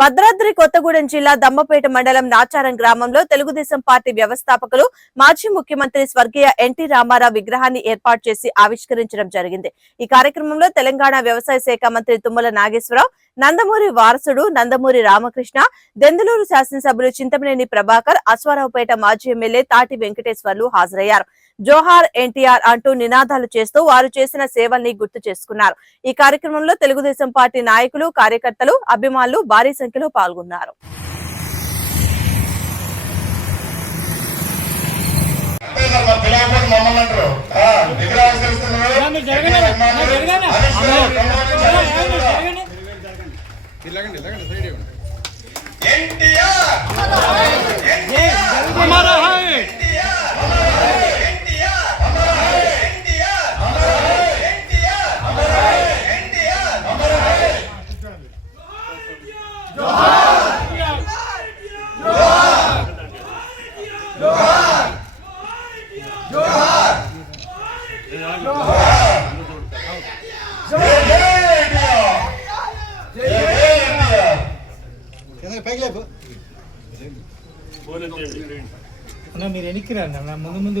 భద్రాద్రి కొత్తగూడెం జిల్లా దమ్మపేట మండలం నాచారం గ్రామంలో తెలుగుదేశం పార్టీ వ్యవస్థాపకులు మాజీ ముఖ్యమంత్రి స్వర్గీయ ఎన్టీ రామారావు విగ్రహాన్ని ఏర్పాటు చేసి ఆవిష్కరించడం జరిగింది. ఈ కార్యక్రమంలో తెలంగాణ వ్యవసాయ శాఖ మంత్రి తుమ్మల నాగేశ్వరరావు, నందమూరి వారసుడు నందమూరి రామకృష్ణ, దెందులూరు శాసనసభ్యులు చింతమనేని ప్రభాకర్, అశ్వారావుపేట మాజీ ఎమ్మెల్యే తాటి వెంకటేశ్వర్లు హాజరయ్యారు. జోహార్ ఎన్టీఆర్ అంటూ నినాదాలు చేస్తూ వారు చేసిన సేవల్ని గుర్తు చేసుకున్నారు. ఈ కార్యక్రమంలో తెలుగుదేశం పార్టీ నాయకులు, కార్యకర్తలు, అభిమానులు భారీ సంఖ్యలో పాల్గొన్నారు. మీరు ఎన్నికి రండి ముందు ముందు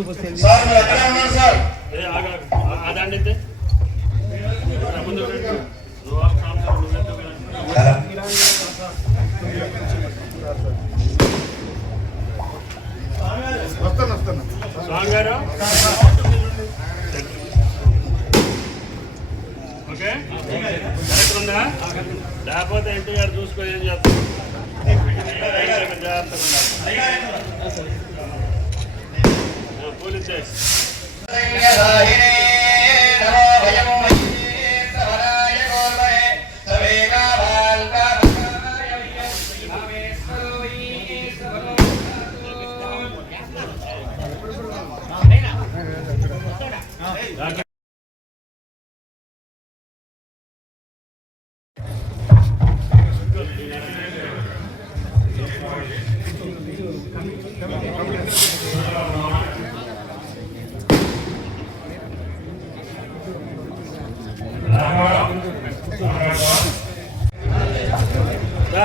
లేకపోతే ఎన్టీఆర్ చూసుకొని ఏం చేస్తాం. పోలీస్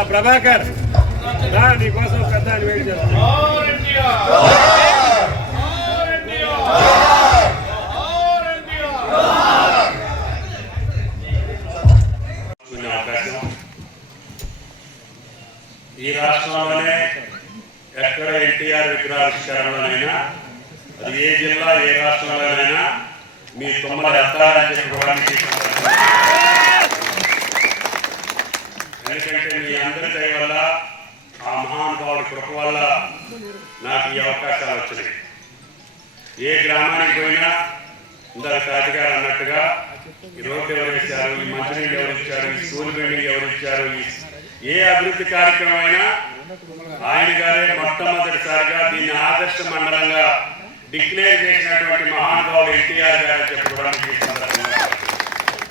ప్రభాకర్ నీకోసం పెద్ద వెయిట్ చేస్తాను. ఈ రాష్ట్రంలోనే ఎక్కడ ఎన్టీఆర్ విగ్రహావిష్కరణలోనైనా, అది ఏ జిల్లా ఏ రాష్ట్రంలోనైనా మీ తుమ్మల ఎత్తాలని చెప్పుకోవడానికి, ఎందుకంటే మీ అందరి దయ వల్ల, ఆ మహానుభావుడి కృప వల్ల నాకు ఈ అవకాశాలు వచ్చినాయి. ఏ గ్రామానికి పోయినా ఇందాక తాతిగారు అన్నట్టుగా ఈ రోడ్డు ఎవరు ఇచ్చారు, ఈ మంచినీళ్ళు ఎవరు ఇచ్చారు, ఈ స్కూల్ బిల్డింగ్ ఎవరు ఇచ్చారు, ఏ అభివృద్ధి కార్యక్రమం అయినా ఆయన గారే మొట్టమొదటిసారిగా దీన్ని ఆదర్శ మండలంగా డిక్లేర్ చేసినటువంటి మహానుభావుడు ఎన్టీఆర్ గారు చెప్పుకోవడానికి